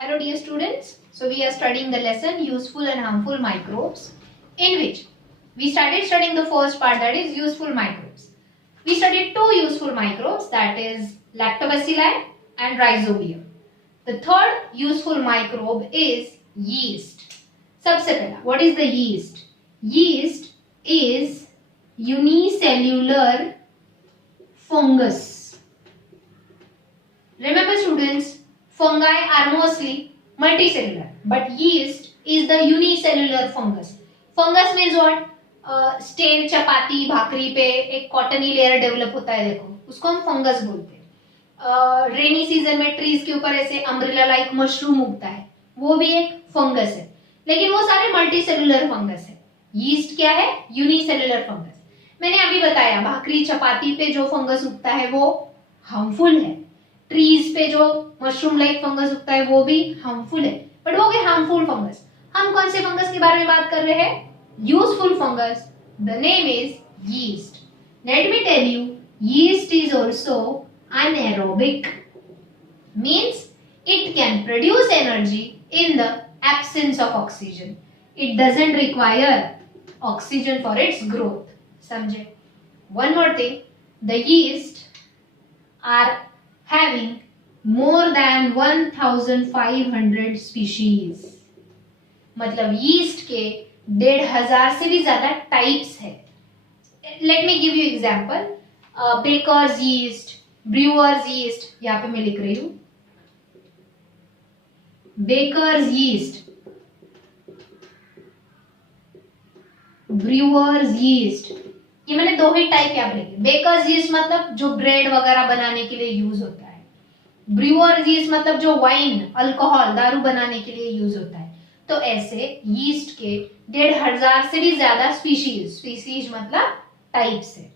Hello dear students. So we are studying the lesson useful and harmful microbes, in which we started studying the first part, that is useful microbes. We studied two useful microbes, that is lactobacilli and rhizobium. The third useful microbe is yeast. सबसे पहला, what is the yeast? Yeast is unicellular fungus. Remember students, fungi are mostly multicellular, but yeast is the unicellular fungus. Fungus means what? Stain चपाती भाकरी पे एक cottony layer develop होता है, देखो उसको हम फंगस बोलते हैं. रेनी सीजन में ट्रीज के ऊपर ऐसे अम्ब्रेला लाइक मशरूम उगता है, वो भी एक फंगस है, लेकिन वो सारे मल्टी सेलुलर फंगस है. यीस्ट क्या है? Unicellular fungus. मैंने अभी बताया भाकरी चपाती पे जो फंगस उगता है वो हार्मफुल है, ट्रीज पे जो मशरूम लाइक फंगस उगता है वो भी हार्मफुल है, बट वो गए हार्मफुल फंगस. हम कौन से फंगस के बारे में बात कर रहे हैं? Useful fungus. The name is yeast. Let me tell you, yeast is also anaerobic, means it can produce energy in the absence of oxygen. It doesn't require oxygen for its growth. समझे? One more thing, the yeast are having more than 1500 species. मतलब yeast के 1500 से भी ज्यादा types है. Let me give you example. Baker's yeast, brewer's yeast, यहाँ पे मैं लिख रही हूं बेकर्स यीस्ट, ब्रूअर्स यीस्ट. ये मैंने दो ही टाइप यहाँ पे लिखे. बेकर्स यीस्ट मतलब जो ब्रेड वगैरह बनाने के लिए यूज होता है. ब्रूअर्स यीस्ट मतलब जो वाइन, अल्कोहल, दारू बनाने के लिए यूज होता है. तो ऐसे यीस्ट के 1500 से भी ज्यादा स्पीशीज मतलब टाइप्स है.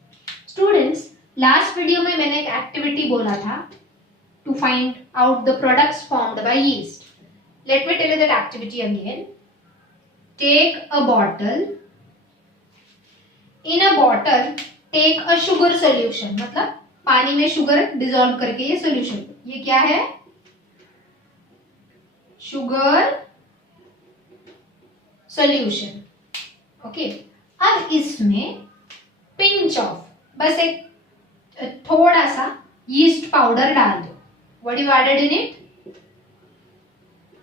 स्टूडेंट्स, लास्ट वीडियो में मैंने एक एक्टिविटी बोला था to find out the products formed by yeast. Let me tell you that activity again. Take a bottle, in a bottle take a sugar solution, मतलब पानी में शुगर डिसॉल्व करके ये सोल्यूशन. ये क्या है? Sugar solution. ओके. अब इसमें पिंच ऑफ, बस एक थोड़ा सा यीस्ट पाउडर डाल दो. What you added in it?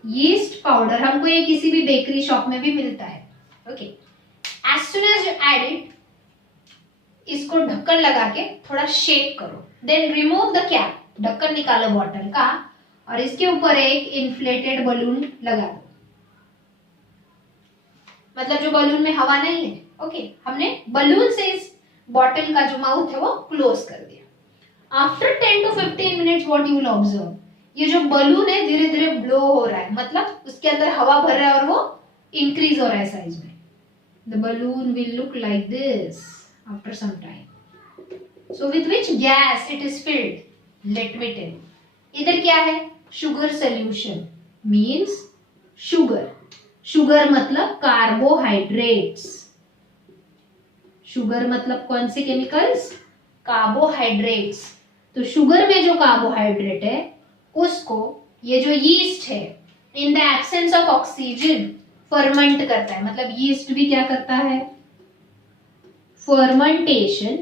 Yeast powder. हमको ये किसी भी बेकरी शॉप में भी मिलता है. Okay. As soon as you add it, इसको ढक्कन लगा के थोड़ा शेक करो. देन रिमूव द कैप, ढक्कन निकालो बॉटल का, और इसके ऊपर एक इन्फ्लेटेड बलून लगा दो. मतलब जो बलून में हवा नहीं है. ओके. हमने बलून से इस बॉटल का जो माउथ है वो क्लोज कर दिया. After 10 to 15 minutes what you will observe, ये जो बलून है धीरे धीरे ब्लो हो रहा है, मतलब उसके अंदर हवा भर रहा है और वो इंक्रीज हो रहा है साइज में. The balloon will look like this after some time. So with which gas it is filled? Let me tell. इधर क्या है? Sugar solution, means sugar. Sugar मतलब कार्बोहाइड्रेट्स. शुगर मतलब कौन से केमिकल्स? कार्बोहाइड्रेट्स. तो शुगर में जो कार्बोहाइड्रेट है उसको ये जो यीस्ट है in the absence of oxygen ferment करता है. मतलब यीस्ट भी क्या करता है? Fermentation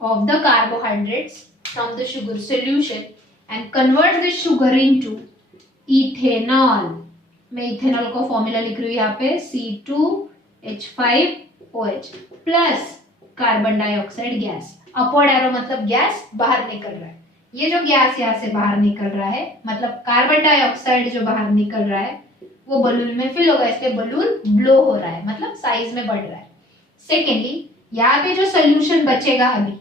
of the carbohydrates from the sugar solution and convert the sugar into ethanol. मैं इथेनॉल का फॉर्मूला लिख रही हूँ यहाँ पे, C2H5OH plus carbon dioxide gas. Upward arrow मतलब गैस बाहर निकल रहा है. ये जो गैस यहाँ से बाहर निकल रहा है मतलब कार्बन डाइऑक्साइड जो बाहर निकल रहा है वो बलून में फिल होगा, इसलिए बलून ब्लो हो रहा है, मतलब साइज में बढ़ रहा है. सेकेंडली, यहाँ पे जो सोल्यूशन बचेगा अभी,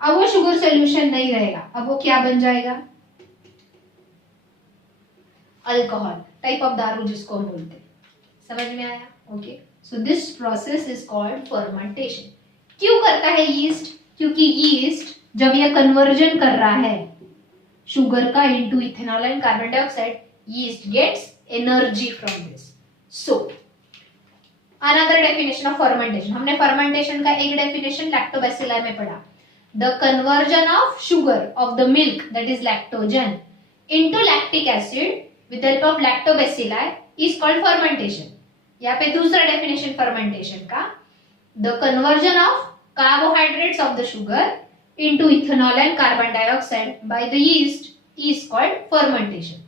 अब वो शुगर सोल्यूशन नहीं रहेगा, अब वो क्या बन जाएगा? अल्कोहल, टाइप ऑफ दारू जिसको हम बोलते हैं. समझ में आया? Okay. So this process is called fermentation. क्यों करता है यीस्ट? क्योंकि यीस्ट जब यह कन्वर्जन कर रहा है शुगर का into ethanol and carbon dioxide, yeast gets energy from this. So another definition of fermentation. हमने फर्मेंटेशन का एक डेफिनेशन लैक्टोबैसिलाई में पढ़ा. The conversion of sugar of the milk, that is lactogen, into lactic acid with the help of lactobacilli is called fermentation. यहाँ पे दूसरा definition fermentation का, the conversion of carbohydrates of the sugar into ethanol and carbon dioxide by the yeast is called fermentation.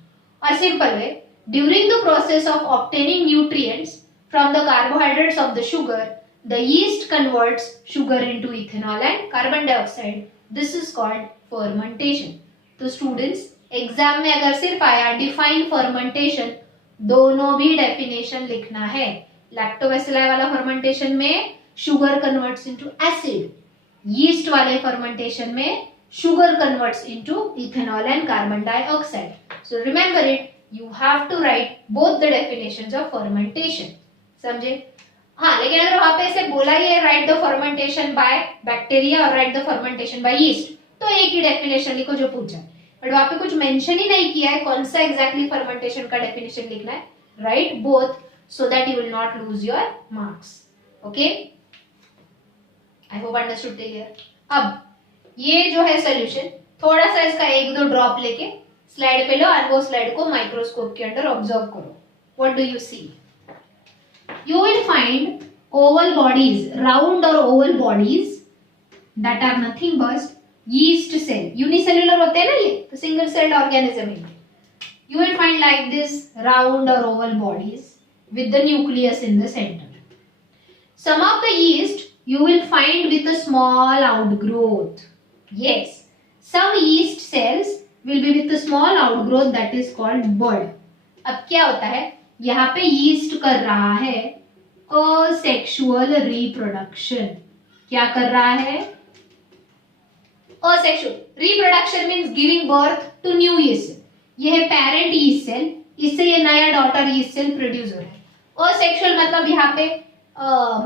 Or simple way, during the process of obtaining nutrients from the carbohydrates of the sugar, the yeast converts sugar into ethanol and carbon dioxide. This is called fermentation. तो students exam में अगर सिर्फ आया define fermentation, दोनों भी definition लिखना है. Lactobacilli वाला फर्मेंटेशन में sugar converts into acid, yeast वाले फर्मेंटेशन में sugar converts into ethanol and carbon dioxide. So remember it, you have to write both the definitions of fermentation. समझे? हाँ, लेकिन अगर वहां पे ऐसे बोला ही है write the fermentation by bacteria और write the fermentation by yeast, तो एक ही डेफिनेशन लिखो जो पूछा. बट वहां पे कुछ मेंशन ही नहीं किया है कौन सा एग्जैक्टली फर्मेंटेशन का डेफिनेशन लिखना है. Right both so that you will not lose your marks. Okay, I hope understood clear. अब ये जो है सोल्यूशन, थोड़ा सा इसका एक दो ड्रॉप लेके स्लाइड पे लो और वो स्लाइड को माइक्रोस्कोप के अंदर ऑब्जर्व करो. What do you see? You will find oval bodies, round or oval bodies that are nothing but yeast cell. Unicellular होते हैं ना ये, तो single celled organism है. You will find like this round or oval bodies with the nucleus in the center. Some of the yeast you will find with a small outgrowth. Yes, some yeast cells will be with a small outgrowth that is called bud. अब क्या होता है, यहाँ पे yeast कर रहा है asexual reproduction. क्या कर रहा है? Asexual reproduction means giving birth to new yeast cell. ये है पेरेंट यीस्ट सेल, इससे ये नया डॉटर यीस्ट सेल प्रोड्यूस हो रहा है. असेक्सुअल मतलब यहाँ पे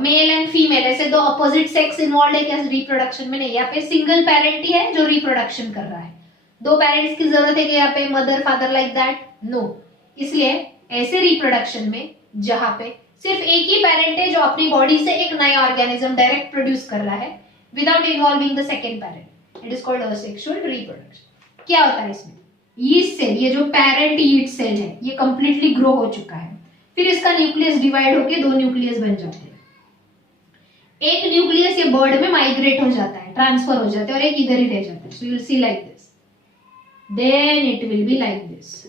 मेल एंड फीमेल ऐसे दो अपोजिट सेक्स इन्वॉल्व है क्या रिप्रोडक्शन में? नहीं, यहाँ पे सिंगल पेरेंट ही है जो रिप्रोडक्शन कर रहा है. दो पेरेंट्स की जरूरत है कि यहाँ पे mother father like that? No. इसलिए ऐसे रिप्रोडक्शन में जहां पे सिर्फ एक ही पेरेंट है जो अपनी बॉडी से एक नया ऑर्गेनिज्म डायरेक्ट प्रोड्यूस कर रहा है without involving the second parent, it is called asexual reproduction. क्या होता है इसमें? यीस्ट सेल, ये जो पेरेंट यीस्ट सेल है ये कंप्लीटली ग्रो हो चुका है, फिर इसका न्यूक्लियस डिवाइड होकर दो न्यूक्लियस बन जाते हैं. एक न्यूक्लियस ये बर्ड में माइग्रेट हो जाता है, ट्रांसफर हो जाता है, और एक इधर ही रह जाता है. So you will see like this, then it will be like this,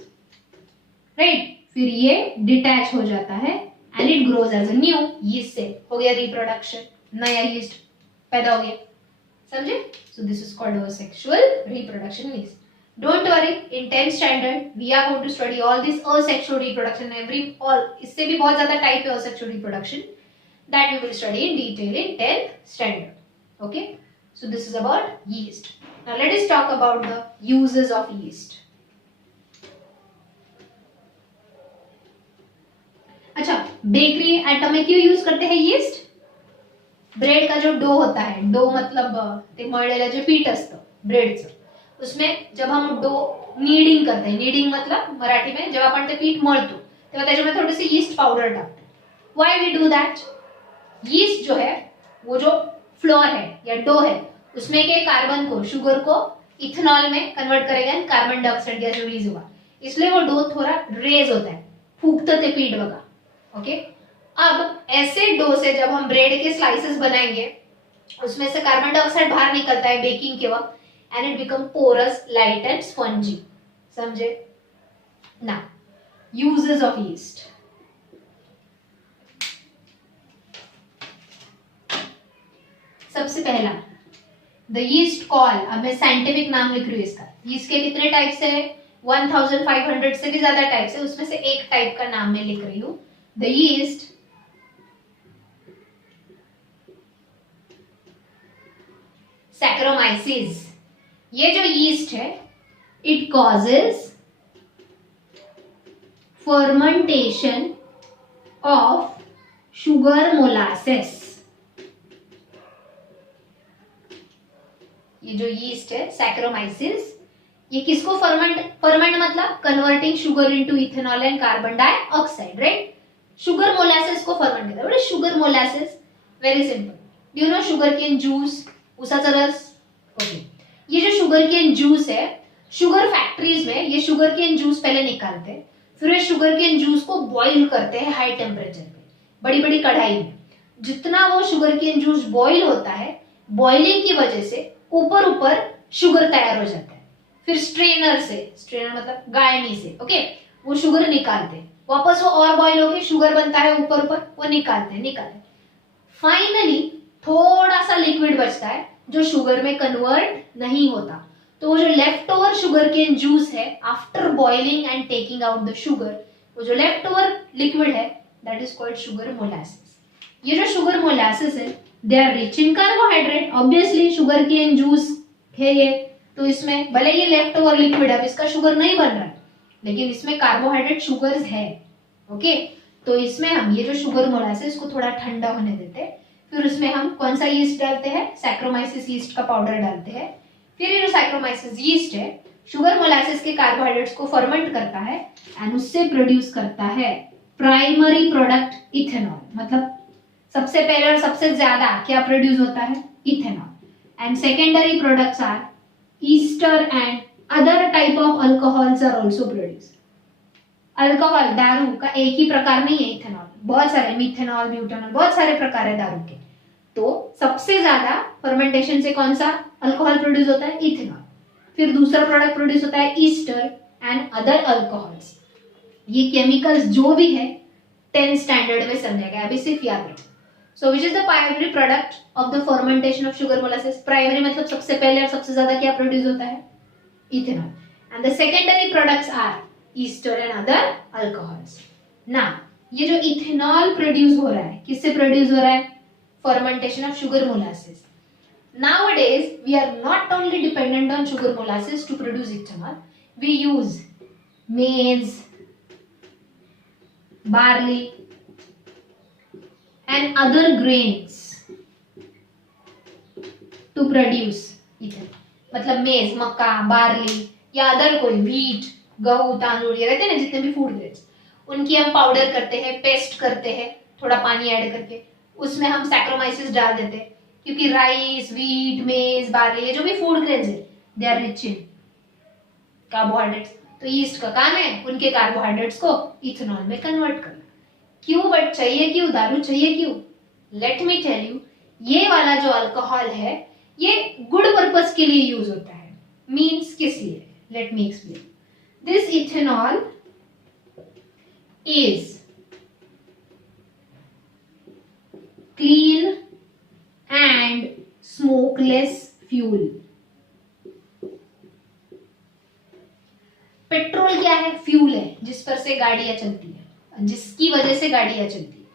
right. फिर ये डिटैच हो जाता है and it grows as a new yeast cell. हो गया रिप्रोडक्शन, नया यीस्ट पैदा हो गया. समझे? So this is called asexual reproduction in yeast. Don't worry, in 10th standard we are going to study all this asexual reproduction. Every all इससे भी बहुत ज्यादा टाइप है asexual reproduction, that we will study in detail in 10th standard. Okay, so this is about yeast. Now let us talk about the uses of yeast. अच्छा, bakery item में क्यों use करते हैं यीस्ट? ब्रेड का जो dough होता है, dough मतलब ते मळलेलं जे पीठ असतं ब्रेडचं, उसमें जब हम डो नीडिंग करते हैं, नीडिंग मतलब मराठी में जब आपण ते पीठ मळतो तेव्हा त्याच्यामध्ये थोडीशी यीस्ट पाउडर टाकते. Why we do that? Yeast जो है वो जो फ्लोर है या डो है उसमें के कार्बन को, शुगर को इथेनॉल में कन्वर्ट करेगा and carbon dioxide gas release होगा, इसलिए वो डो थोड़ा रेज होता है, फूकतं ते पीठ बघा. ओके, अब ऐसे डो से जब हम ब्रेड के स्लाइसेस बनाएंगे उसमें से कार्बन डाइऑक्साइड बाहर निकलता है बेकिंग के वक्त and it become porous, light and spongy. समझे? ना यूजेस ऑफ यीस्ट. सबसे पहला द यीस्ट कॉल. अब मैं साइंटिफिक नाम लिख रही हूँ इसका. यीस्ट के कितने टाइप्स है? 1500 से भी ज्यादा टाइप्स है, उसमें से एक टाइप का नाम मैं लिख रही हूँ, the yeast Saccharomyces. ये जो yeast है it causes fermentation of sugar molasses. ये जो yeast है Saccharomyces, ये किसको फर्मेंट मतलब converting sugar into ethanol and carbon dioxide, right. Sugar molasses को फर्मेंट करता है. What is sugar molasses? Very simple, do you know sugar cane juice, उसाचा रस. ओके, ये जो शुगर केन जूस है, शुगर फैक्ट्रीज में ये शुगर केन जूस पहले निकालते हैं, फिर शुगर केन जूस को बॉईल करते हैं हाई टेम्परेचर पे, बड़ी बड़ी कढ़ाई में। जितना वो शुगर केन जूस बॉईल होता है, बॉइलिंग की वजह से ऊपर ऊपर शुगर तैयार हो जाता है। फिर स्ट्रेनर से, स्ट्रेनर मतलब गायनी से, ओके, वो शुगर निकालते हैं, वापस वो और बॉईल होके शुगर बनता है ऊपर ऊपर, वो निकालते। फाइनली थोड़ा सा लिक्विड बचता है जो शुगर में कन्वर्ट नहीं होता। तो वो जो left over sugar cane juice है after boiling and taking out the sugar, वो जो लेफ्ट ओवर लिक्विड है that is called sugar molasses. ये जो शुगर मोलासेस है they are rich in carbohydrate. Obviously sugar cane juice है ये, तो इसमें भले ये लेफ्ट ओवर लिक्विड है, इसका शुगर नहीं बन रहा है, लेकिन इसमें कार्बोहाइड्रेट शुगर्स है, ओके। तो इसमें हम ये जो शुगर मोलासेस को थोड़ा ठंडा होने देते हैं, फिर उसमें हम कौन सा यीस्ट डालते हैं, सैक्रोमाइसिस यीस्ट का पाउडर डालते हैं। फिर ये जो सैक्रोमाइसिस यीस्ट है शुगर मोलासेस के कार्बोहाइड्रेट्स को फर्मेंट करता है एंड उससे प्रोड्यूस करता है प्राइमरी प्रोडक्ट इथेनॉल। मतलब सबसे पहले और सबसे ज्यादा क्या प्रोड्यूस होता है, ethanol. And secondary products are ester and other type of alcohols are also produce. Alcohol दारू का एक ही प्रकार नहीं है इथेनॉल, बहुत सारे, मिथेनॉल, ब्यूटेनॉल, बहुत सारे प्रकार है दारू के। तो सबसे ज्यादा फर्मेंटेशन से कौन सा अल्कोहल प्रोड्यूस होता है, इथेनॉल। फिर दूसरा प्रोडक्ट प्रोड्यूस होता है ईस्टर एंड अदर अल्कोहल्स। ये केमिकल्स जो भी है 10 स्टैंडर्ड में समझा गया, अभी सिर्फ याद रखो। So which is the primary product of the fermentation of sugar molasses. Primary मतलब सबसे पहले और सबसे ज्यादा क्या प्रोड्यूस होता है, ethanol. And the secondary products are ester and other alcohols. ना ये जो इथेनॉल प्रोड्यूस हो रहा है, किससे प्रोड्यूस हो रहा है, fermentation of sugar molasses. Nowadays we are not only dependent on sugar molasses to produce ethanol, we use maize, barley and other grains to produce ethanol। मतलब मेज, मक्का, बार्ली या अदर कोई व्हीट, गहूं, तांदूल, ये रहते हैं ना जितने भी फूड ग्रेन्स, उनकी हम पाउडर करते हैं, पेस्ट करते हैं, थोड़ा पानी ऐड करके उसमें हम सैक्रोमाइसिस डाल देते हैं, क्योंकि राइस, व्हीट, मेज, बार्ली, ये जो भी फूड ग्रेन्स है they are rich in carbohydrates. तो ईस्ट का काम है उनके कार्बोहाइड्रेट्स को इथेनॉल में कन्वर्ट करना। क्यों बट चाहिए क्यों, दारू चाहिए क्यों? लेट मी टेल यू, ये वाला जो अल्कोहल है ये गुड पर्पस के लिए यूज होता है। मीन्स किस लिए, let me explain. This ethanol is clean and smokeless fuel। Petrol क्या है, फ्यूल है जिस पर से गाड़ियां चलती है, जिसकी वजह से गाड़ियां चलती है।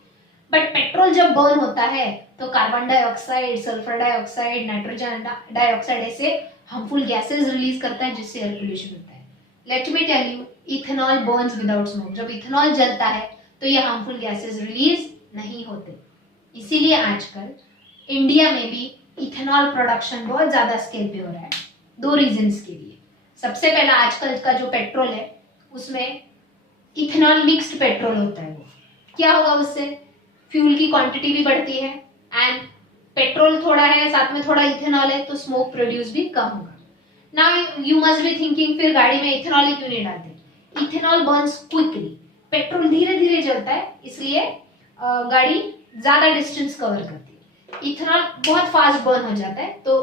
बट पेट्रोल जब बर्न होता है तो carbon dioxide, sulphur dioxide, nitrogen dioxide ऐसे हार्मफुल गैसेस रिलीज करता है जिससे एयर पोल्यूशन होता है। Let me tell you, ethanol burns without smoke. जब इथेनॉल जलता है तो ये हार्मफुल गैसेस रिलीज नहीं होते। इसीलिए आजकल इंडिया में भी इथेनॉल प्रोडक्शन बहुत ज्यादा स्केल पे हो रहा है, दो रीजंस के लिए। सबसे पहला, आजकल का जो पेट्रोल है उसमें इथेनॉल मिक्स्ड पेट्रोल होता है। वो क्या होगा, उससे फ्यूल की क्वांटिटी भी बढ़ती है एंड पेट्रोल थोड़ा है साथ में थोड़ा इथेनॉल है तो स्मोक प्रोड्यूस भी कम होगा। Now you must be thinking, फिर गाड़ी में इथेनॉल ही क्यों नहीं डालते? इथेनॉल बर्न्स क्विकली, पेट्रोल धीरे धीरे जलता है इसलिए गाड़ी ज्यादा डिस्टेंस कवर करती है। इथेनॉल बहुत फास्ट बर्न हो जाता है तो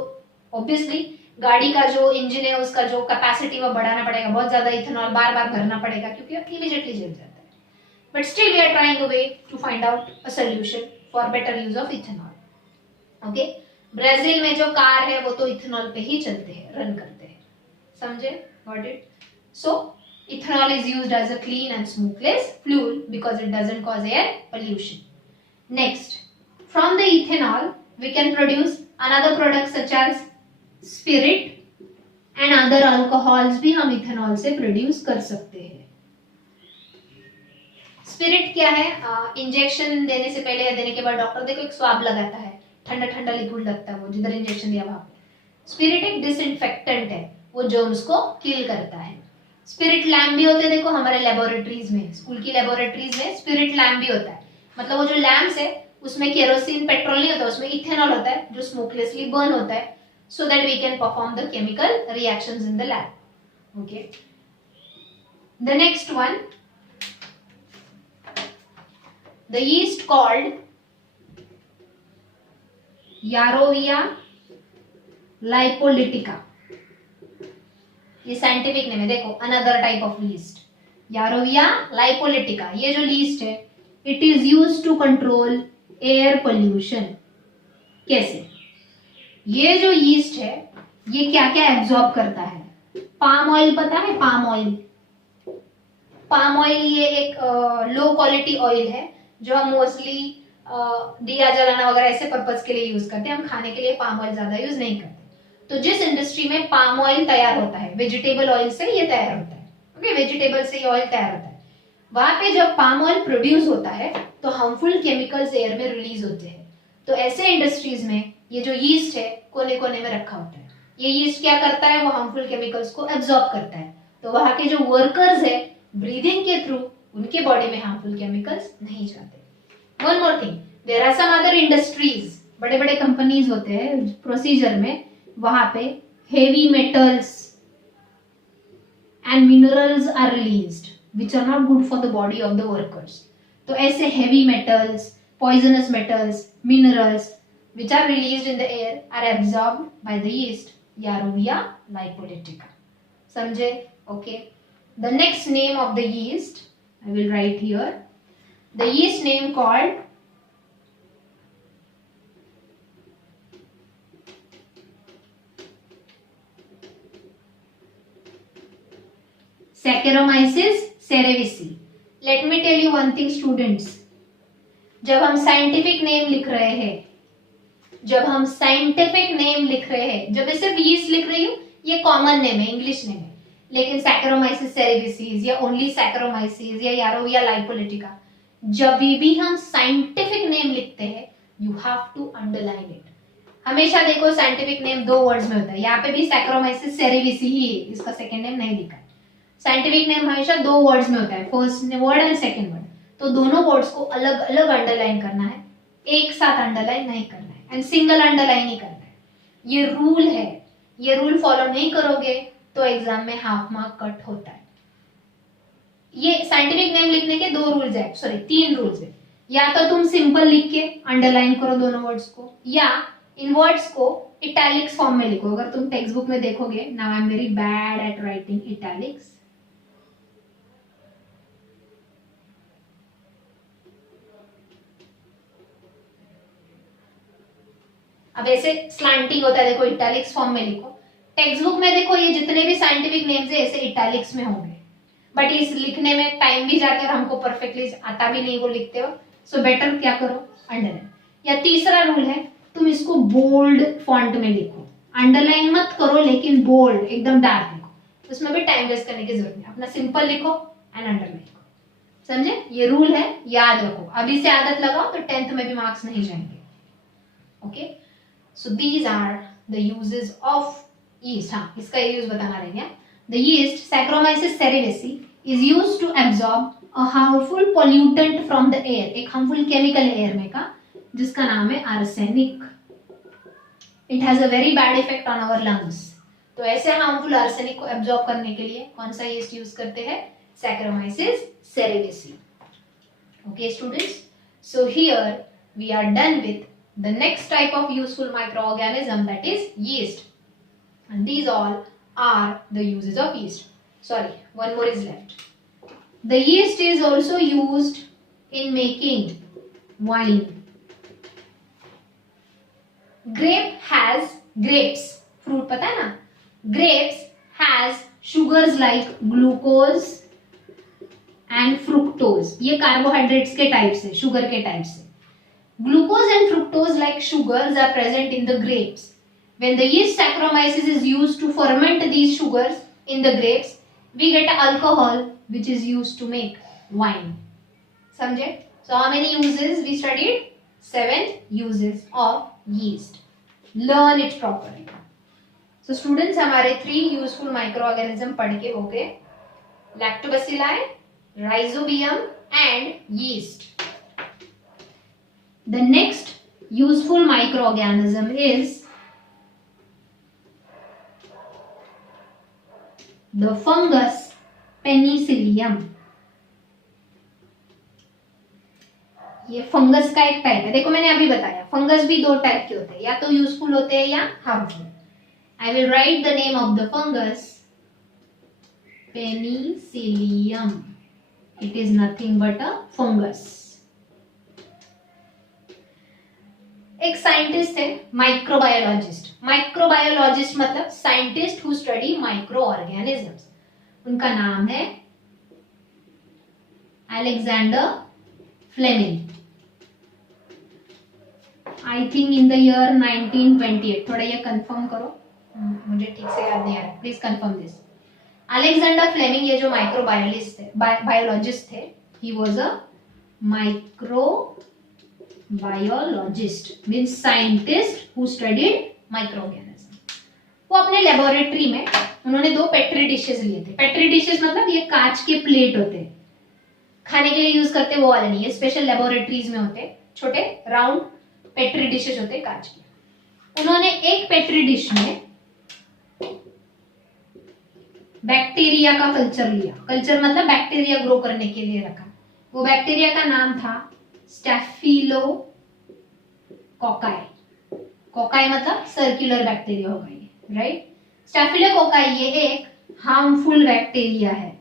ऑब्वियसली गाड़ी का जो इंजन है उसका जो कैपेसिटी वो बढ़ाना पड़ेगा, बहुत ज्यादा इथेनॉल बार बार भरना पड़ेगा क्योंकि इमीडिएटली जल जाता है। But still we are trying a way to find out a solution for better use of ethanol. Okay, Brazil में जो कार है वो तो इथेनॉल पे ही चलते हैं, रन करते हैं, समझे? Got it? So ethanol is used as a clean and smokeless fuel because it doesn't cause air pollution. Next, from the ethanol we can produce another product such as spirit and other alcohols भी हम ethanol से produce कर सकते हैं। Spirit क्या है? Injection देने से पहले या देने के बाद डॉक्टर देखो एक स्वाब लगाता है, ठंडा ठंडा लिक्विड लगता है वो जिधर इंजेक्शन दिया वहां पे। स्पिरिट एक डिसइंफेक्टेंट है, वो जर्म्स को किल करता है। स्पिरिट लैम्प भी होते हैं, देखो हमारे लेबोरेटरीज में, स्कूल की लेबोरेटरीज में स्पिरिट लैम्प भी होता है। मतलब वो जो लैम्प्स है उसमें केरोसिन, पेट्रोल नहीं होता, उसमें इथेनॉल होता है जो स्मोकलेसली बर्न होता है so that we can perform the chemical reactions in the lab. Okay, the next one, the yeast called Yarovia lipolytica. ये साइंटिफिक नेम है, देखो another type of yeast, Yarrowia lipolytica. ये जो यीस्ट है it is use to control air pollution. कैसे? ये जो यीस्ट है ये क्या क्या एब्जॉर्ब करता है? पाम ऑयल, पता है पाम ऑयल? पाम ऑयल ये एक लो क्वालिटी ऑयल है जो हम मोस्टली दिया जलाना वगैरह ऐसे पर्पज के लिए यूज करते हैं. हम खाने के लिए पाम ऑयल ज्यादा यूज नहीं करते. तो जिस इंडस्ट्री में पाम ऑयल तैयार होता है, वेजिटेबल ऑयल से ये तैयार होता है, ओके, वेजिटेबल से ये ऑयल तैयार होता है, वहां पे जब पाम ऑयल प्रोड्यूस होता है तो हार्मफुल केमिकल्स एयर में रिलीज होते हैं. तो ऐसे इंडस्ट्रीज में ये जो यीस्ट है कोने कोने में रखा होता है. ये यीस्ट क्या करता है? वो हार्मफुल केमिकल्स को एब्जॉर्ब करता है. तो वहां के जो वर्कर्स है ब्रीदिंग के थ्रू उनके बॉडी में हार्मफुल केमिकल्स नहीं जाते. One more thing, there are some other industries, बड़े बड़े कंपनीज होते हैं प्रोसीजर में, वहां पे heavy metals and minerals are released which are not good for the body of the workers. तो ऐसे heavy metals, poisonous metals, minerals which are released in the air are absorbed by the yeast Yarovia lipolytica. समझे? Okay. The next name of the yeast I will write here. The yeast name called Saccharomyces cerevisiae. Let me tell you one thing students. जब हम scientific name लिख रहे हैं, जब मैं सिर्फ yeast लिख रही हूँ ये कॉमन नेम है, इंग्लिश नेम है, लेकिन सैक्रोमाइसिस सेरेविसिस या ओनली सैक्रोमाइसिस या यारोविया लाइपोलिटिका, जब भी हम साइंटिफिक नेम लिखते हैं you have to underline it. हमेशा देखो साइंटिफिक नेम 2 वर्ड्स में होता है. यहाँ पे भी सैक्रोमाइसिस सेरेविसी ही है, इसका सेकेंड नेम नहीं लिखा है. साइंटिफिक नेम हमेशा 2 वर्ड्स में होता है, first word and second word. तो दोनों वर्ड्स को अलग अलग अंडरलाइन करना है, एक साथ अंडरलाइन नहीं करना है, एंड सिंगल अंडरलाइन ही करना है. ये रूल है. ये रूल फॉलो नहीं करोगे तो एग्जाम में हाफ मार्क कट होता है. ये साइंटिफिक नेम लिखने के 2 रूल्स है, सॉरी 3 रूल्स है. या तो तुम सिंपल लिख के अंडरलाइन करो दोनों वर्ड्स को, या इन वर्ड्स को इटैलिक्स फॉर्म में लिखो. अगर तुम टेक्स्ट बुक में देखोगे, now I am very bad at writing italics. अब ऐसे स्लैंटिंग होता है, देखो इटैलिक्स फॉर्म में लिखो. टेक्स्ट बुक में देखो ये जितने भी साइंटिफिक नेम्स है ऐसे इटैलिक्स में होंगे, बट इस लिखने में टाइम भी जाता है और हमको परफेक्टली आता भी नहीं वो लिखते हो. सो बेटर क्या करो, अंडरलाइन. या तीसरा रूल है, तुम इसको बोल्ड फॉन्ट में लिखो. अंडरलाइन मत करो लेकिन बोल्ड एकदम डार्क लिखो. उसमें भी टाइम वेस्ट करने की जरूरत नहीं. अपना सिंपल लिखो एंड अंडरलाइन लिखो. समझे? ये रूल है, याद रखो. अभी से आदत लगाओ तो 10th में भी मार्क्स नहीं जाएंगे. Okay, so these are the uses of yeast. हाँ, इसका यूज बताना रह गया. The yeast Saccharomyces cerevisiae is used to absorb a harmful pollutant from the air. एक harmful chemical air में का जिसका नाम है arsenic. It has a very bad effect on our lungs. तो ऐसे harmful arsenic को absorb करने के लिए कौन सा yeast यूज करते हैं? Saccharomyces cerevisiae. Okay students, so here we are done with the next type of useful microorganism, that is yeast, and these all are the uses of yeast. Sorry, one more is left. The yeast is also used in making wine. Grapes, fruit पता है ना? Grapes has sugars like glucose and fructose. ये carbohydrates के type से, sugar के type से. Glucose and fructose like sugars are present in the grapes. When the yeast Saccharomyces is used to ferment these sugars in the grapes, we get alcohol which is used to make wine. समझे? So how many uses we studied? 7 uses of yeast. Learn it properly. So students, हमारे 3 useful microorganism पढ़ के हो गए. Lactobacilli, Rhizobium and yeast. The next useful microorganism is the fungus Penicillium. ये fungus का एक type है। देखो मैंने अभी बताया फंगस भी दो टाइप के होते हैं, या तो यूजफुल होते हैं या harmful. I will write the name of the fungus, penicillium. It is nothing but a fungus. एक साइंटिस्ट है माइक्रोबायोलॉजिस्ट। माइक्रोबायोलॉजिस्ट मतलब scientist who study microorganisms. उनका नाम है Alexander Fleming. I think in the year 1928। थोड़ा ये confirm करो, मुझे ठीक से याद नहीं आ रहा, please confirm this. Alexander Fleming ये जो माइक्रोबायोलॉजिस्ट थे, बायोलॉजिस्ट थे, he was a microbiologist means scientist who studied microorganism. वो अपने लेबोरेटरी में उन्होंने दो पेट्री डिशेस लिए थे। पेट्री डिशेस मतलब ये कांच के प्लेट होते हैं, खाने के लिए यूज करते वो वाले नहीं, ये स्पेशल लेबोरेटरीज में होते, छोटे राउंड पेट्री डिशेस होते कांच के। उन्होंने एक पेट्री डिश में बैक्टीरिया का कल्चर लिया। कल्चर मतलब बैक्टीरिया ग्रो करने के लिए रखा। वो बैक्टीरिया का नाम था स्टैफिलोकोकाई। कोकाई मतलब सर्कुलर बैक्टीरिया होगा ये, राइट। स्टैफिलोकोकाई ये एक हार्मफुल बैक्टीरिया है।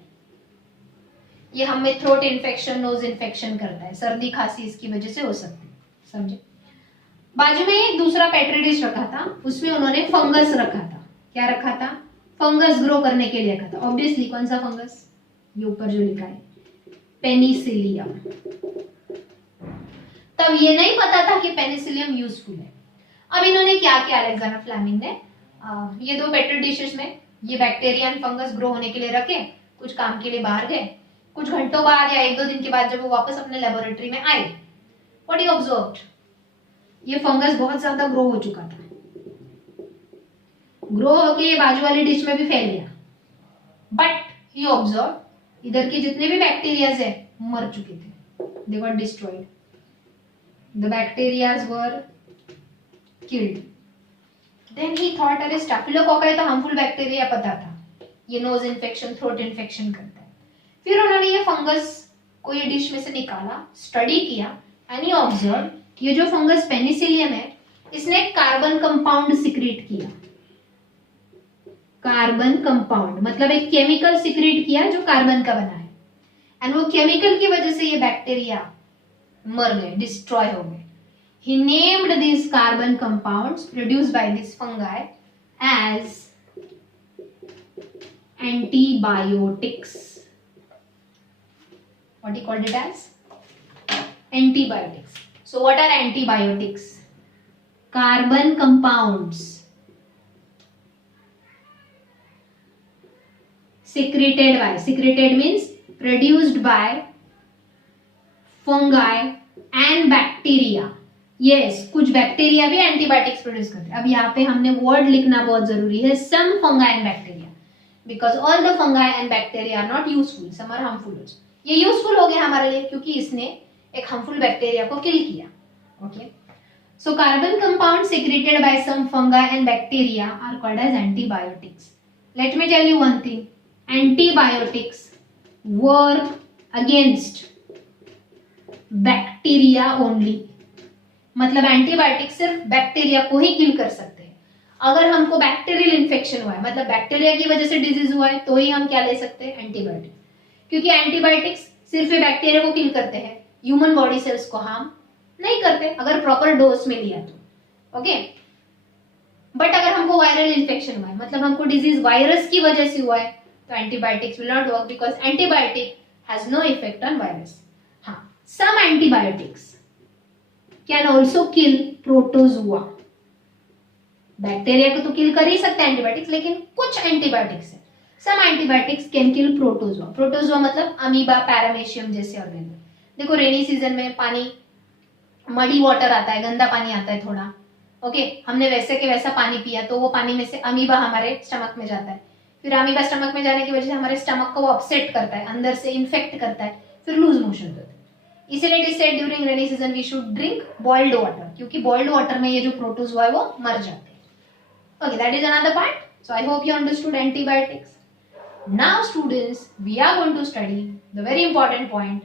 ये हमें थ्रोट इन्फेक्शन, नोज इन्फेक्शन करता है, सर्दी खांसी इसकी वजह से हो सकती है, समझे। बाजू में एक दूसरा पेट्री डिश रखा था, उसमें उन्होंने फंगस रखा था। क्या रखा था? फंगस ग्रो करने के लिए रखा था। ऑब्वियसली कौन सा फंगस? ये ऊपर जो लिखा है पेनिसिलियम। तब ये नहीं पता था कि पेनिसिलियम यूजफुल है। अब इन्होंने क्या किया अलेक्जेंडर फ्लेमिंग ने, ये दो पेट्री डिशेस में ये बैक्टीरिया एंड फंगस ग्रो होने के लिए रखे, कुछ काम के लिए बाहर गए। कुछ घंटों बाद या एक दो दिन के बाद जब वो वापस अपने लेबोरेटरी में आए, व्हाट ही ऑब्जर्व्ड, ये फंगस बहुत ज्यादा ग्रो हो चुका था। ग्रो होके ये बाजू वाली डिश में भी फैल गया। बट ही ऑब्जर्व इधर के जितने भी बैक्टीरियाज है मर चुके थे, they were destroyed, the bacterias were killed. Then he thought अरे स्टैफिलोकोकाई तो हार्मफुल बैक्टीरिया पता था, ये नोज इन्फेक्शन, थ्रोट इन्फेक्शन करता है। फिर उन्होंने ये फंगस को ये डिश में से निकाला, स्टडी किया एंड ही ऑब्जर्व ये जो फंगस पेनिसिलियम है इसने कार्बन कंपाउंड सिक्रीट किया। कार्बन कंपाउंड मतलब एक केमिकल सिक्रीट किया जो कार्बन का बना है, एंड वो केमिकल की वजह से ये बैक्टीरिया मर गए, डिस्ट्रॉय हो गए। He named these carbon compounds produced by this fungi as antibiotics. What he called it as? Antibiotics. So what are antibiotics? Carbon compounds secreted by, secreted means produced by fungi and bacteria. Yes, कुछ bacteria भी antibiotics produce करते हैं। अब यहाँ पे हमने word लिखना बहुत जरूरी है, some fungi and bacteria, because all the fungi and bacteria are not useful, some are harmful. ये यूजफुल हो गया हमारे लिए क्योंकि इसने एक हार्मफुल बैक्टीरिया को किल किया। Okay, so carbon compound secreted by some fungi and bacteria are called as antibiotics. Let me tell you one thing, antibiotics work against bacteria only. मतलब एंटीबायोटिक सिर्फ बैक्टीरिया को ही किल कर सकते हैं। अगर हमको बैक्टीरियल इन्फेक्शन हुआ है, मतलब बैक्टीरिया की वजह से डिजीज हुआ है, तो ही हम क्या ले सकते हैं? एंटीबायोटिक। क्योंकि एंटीबायोटिक्स सिर्फ बैक्टीरिया को किल करते हैं, ह्यूमन बॉडी सेल्स को हार्म नहीं करते अगर प्रॉपर डोज में लिया तो। ओके, बट अगर हमको वायरल इन्फेक्शन हुआ है, मतलब हमको डिजीज वायरस की वजह से हुआ है, तो antibiotics will not work because antibiotic has no effect on virus. हाँ, some antibiotics can also kill protozoa. Bacteria को तो किल कर ही सकते हैं एंटीबायोटिक्स, लेकिन कुछ एंटीबायोटिक्स है, some antibiotics can kill protozoa. Protozoa मतलब अमीबा, पैरामीशियम जैसे ऑर्गेनिज्म। देखो रेनी सीजन में पानी मडी वाटर आता है, गंदा पानी आता है थोड़ा। ओके, हमने वैसे के वैसा पानी पिया तो वो पानी में से अमीबा हमारे स्टमक में जाता है, फिर अमीबा स्टमक में जाने की वजह से हमारे स्टमक को वो अपसेट करता है, अंदर से इन्फेक्ट करता है, फिर लूज मोशन होता है। इसीलिए it is said during rainy season we should drink boiled water, क्योंकि बॉइल्ड वाटर में ये जो प्रोटोजुआ है वो मर जाते हैं। Okay, that is another part. So I hope you understood antibiotics. Now students, we are going to study the very important point,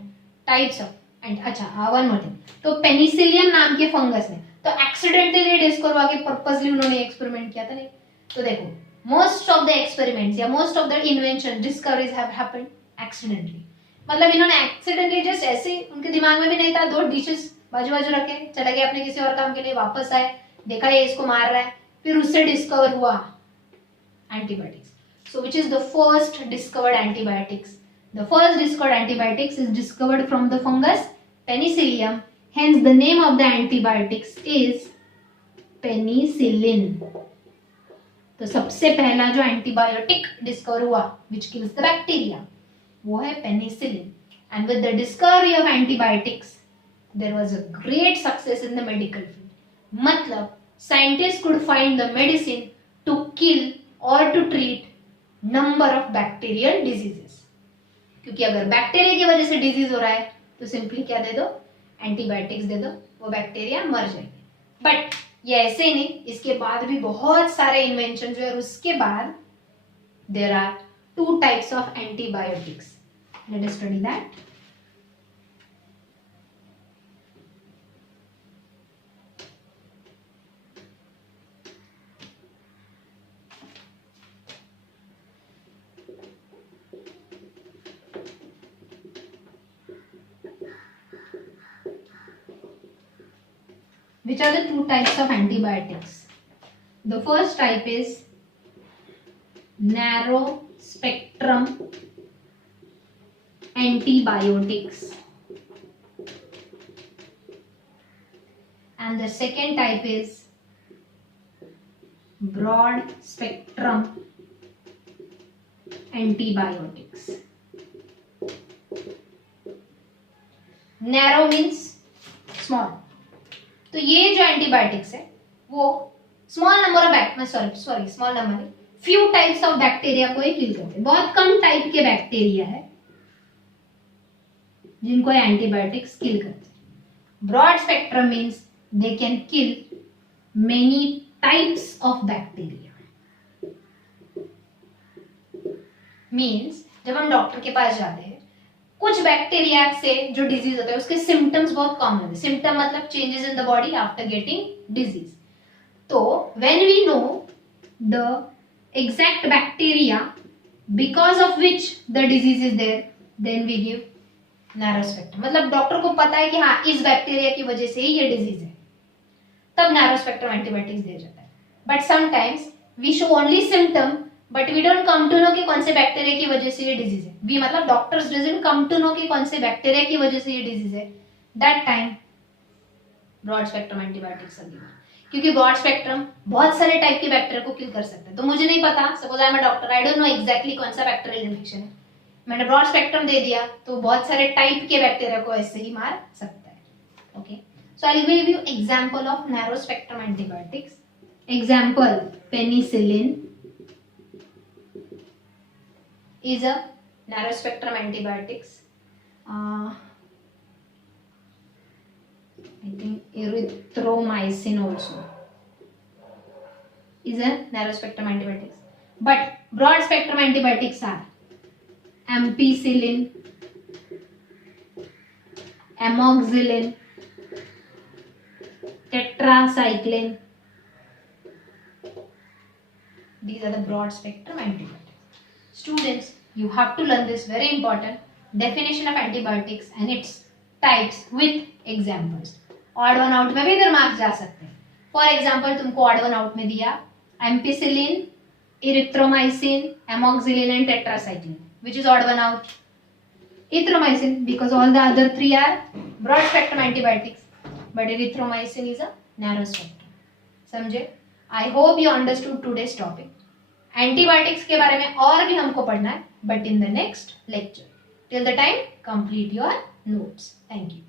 types of and अच्छा वन मोर थिंग, तो पेनिसिलियम नाम के फंगस में तो एक्सीडेंटली डिस्कवर हुआ कि purposely उन्होंने experiment किया था? नहीं। तो देखो मोस्ट ऑफ द एक्सपेरिमेंट्स या most of the invention discoveries have happened accidentally. मतलब इन्होंने एक्सीडेंटली जस्ट ऐसे, उनके दिमाग में भी नहीं था, दो डिशेस बाजू बाजू रखे, चले गए अपने किसी और काम के लिए, वापस आए, देखा ये इसको मार रहा है, फिर उससे डिस्कवर हुआ antibiotics. So which is the first discovered antibiotics? The first discovered antibiotics is discovered from the fungus Penicillium. Hence the name of the antibiotics is penicillin. तो सबसे पहला जो एंटीबायोटिक डिस्कवर हुआ which kills the bacteria वो है penicillin. And with the discovery of antibiotics there was a great success in the medical field. मतलब scientists could find the medicine to kill or to treat number of bacterial diseases. क्योंकि अगर bacteria की वजह से disease हो रहा है तो सिंपली क्या दे दो, एंटीबायोटिक्स दे दो, वो बैक्टीरिया मर जाएंगे. बट ये ऐसे ही नहीं, इसके बाद भी बहुत सारे इन्वेंशन जो है, उसके बाद there are 2 types of antibiotics. Let us study that. Which are the 2 types of antibiotics? The first type is narrow spectrum antibiotics, and the second type is broad spectrum antibiotics. Narrow means small. तो ये जो antibiotics है वो small number of small number few types of bacteria को ही किल करते हैं. बहुत कम टाइप के बैक्टीरिया है जिनको एंटीबायोटिक्स किल करते हैं. Broad spectrum means they can kill many types of bacteria. Means जब हम डॉक्टर के पास जाते हैं, कुछ बैक्टीरिया से जो डिजीज होता है उसके सिम्टम्स बहुत कॉमन है. सिम्टम मतलब changes in the body after getting disease. तो when we know the exact bacteria because of which the disease is there, then we give narrow spectrum. मतलब डॉक्टर को पता है कि हाँ इस बैक्टीरिया की वजह से ही ये डिजीज है, तब नैरो स्पेक्ट्रम एंटीबायोटिक्स दिया जाता है. But sometimes we show only symptom but we don't come to know कि कौन से बैक्टीरिया की वजह से ये डिजीज है. वी मतलब doctors doesn't come to know कि कौन से बैक्टीरिया की वजह से ये डिजीज है. That time broad spectrum antibiotics are given. क्योंकि ब्रॉड स्पेक्ट्रम बहुत सारे टाइप के बैक्टीरिया को किल कर सकते हैं. तो मुझे नहीं पता, suppose I am a doctor, I don't know exactly कौन सा बैक्टीरियल इन्फेक्शन है, मैंने ब्रॉड स्पेक्ट्रम दे दिया तो बहुत सारे टाइप के बैक्टीरिया को ऐसे ही मार सकता है. Okay, so I will give you example of narrow spectrum antibiotics. Example penicillin is a narrow spectrum antibiotics. I think erythromycin also is a narrow spectrum antibiotics. But broad spectrum antibiotics are ampicillin, amoxicillin, tetracycline. These are the broad spectrum antibiotics. Students, you have to learn this very important definition of antibiotics and its types with examples. Odd one out में भी इधर marks जा सकते हैं. For example, तुमको odd one out में दिया ampicillin, erythromycin, amoxicillin and tetracycline. Which is odd one out? Erythromycin, because all the other 3 are broad spectrum antibiotics, but erythromycin is a narrow spectrum. समझे? I hope you understood today's topic. Antibiotics के बारे में और भी हमको पढ़ना है, but in the next lecture. Till the time complete your notes. Thank you.